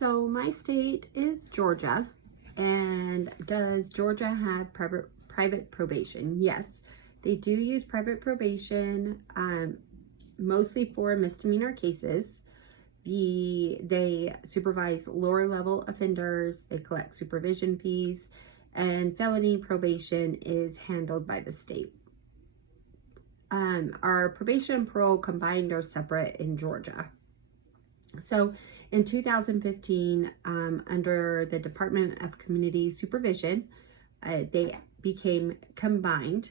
So my state is Georgia, and does Georgia have private probation? Yes, they do use private probation, mostly for misdemeanor cases. They supervise lower level offenders, they collect supervision fees, and felony probation is handled by the state. Our probation and parole combined are separate in Georgia. So in 2015, under the Department of Community Supervision, they became combined.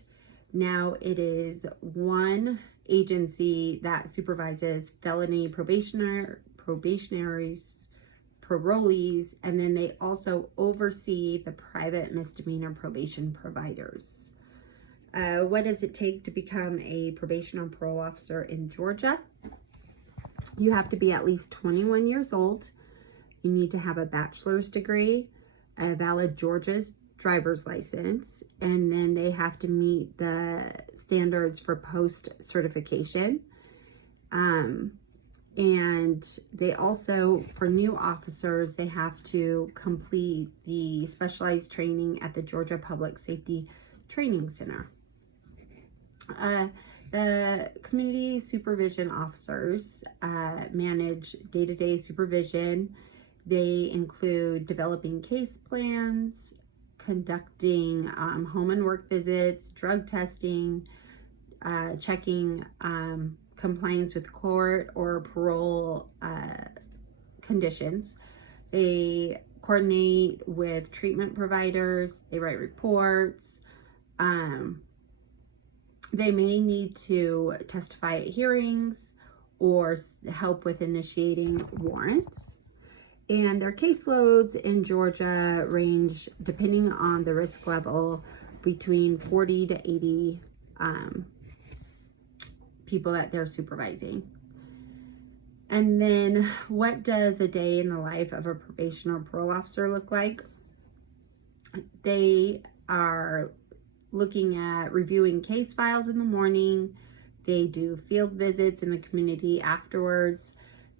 Now it is one agency that supervises felony probationaries, parolees, and then they also oversee the private misdemeanor probation providers. What does it take to become a probation or parole officer in Georgia? You have to be at least 21 years old. You need to have a bachelor's degree, a valid Georgia's driver's license, and then they have to meet the standards for post certification. And they also, for new officers, they have to complete the specialized training at the Georgia Public Safety Training Center. The community supervision officers manage day-to-day supervision. They include developing case plans, conducting home and work visits, drug testing, checking compliance with court or parole conditions. They coordinate with treatment providers. They write reports. They may need to testify at hearings or help with initiating warrants. And their caseloads in Georgia range, depending on the risk level, between 40 to 80 people that they're supervising. And then what does a day in the life of a probation or parole officer look like? They are looking at reviewing case files in the morning. They do field visits in the community afterwards.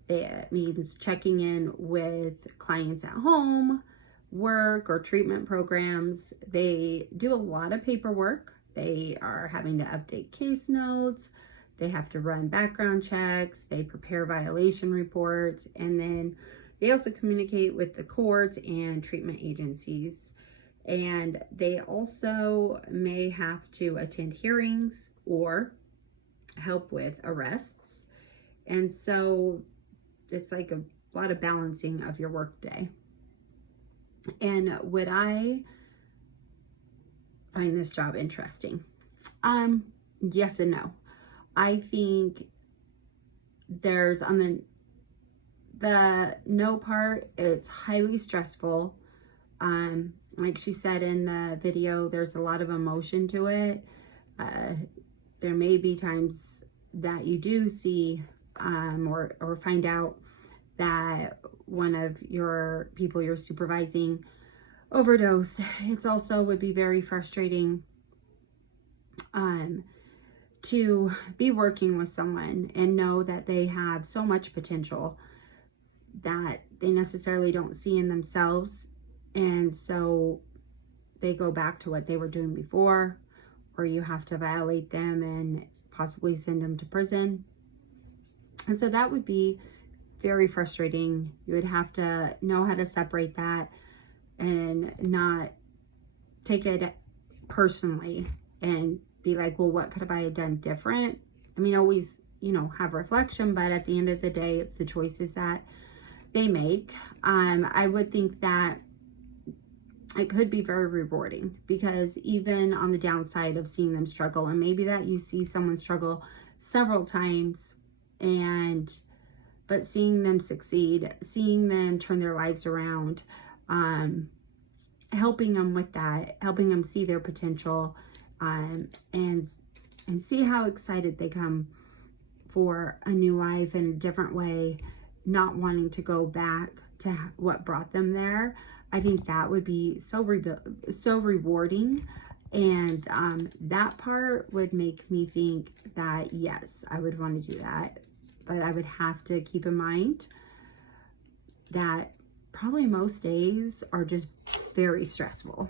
It means checking in with clients at home, work, or treatment programs. They do a lot of paperwork. They are having to update case notes. They have to run background checks. They prepare violation reports. And then they also communicate with the courts and treatment agencies. And they also may have to attend hearings or help with arrests. And so it's like a lot of balancing of your workday. And would I find this job interesting? Yes and no. I think there's, on the no part, it's highly stressful. Like she said in the video, there's a lot of emotion to it. There may be times that you do see or find out that one of your people you're supervising overdosed. It's also would be very frustrating to be working with someone and know that they have so much potential that they necessarily don't see in themselves. And so they go back to what they were doing before, or you have to violate them and possibly send them to prison. And so that would be very frustrating. You would have to know how to separate that and not take it personally and be like, well, what could I have done different? I mean, always, have reflection, but at the end of the day, it's the choices that they make. I would think that it could be very rewarding, because even on the downside of seeing them struggle, and maybe that you see someone struggle several times, but seeing them succeed, seeing them turn their lives around, helping them with that, helping them see their potential, and see how excited they come for a new life in a different way, not wanting to go back to what brought them there. I think that would be so rewarding, and that part would make me think that yes, I would want to do that. But I would have to keep in mind that probably most days are just very stressful.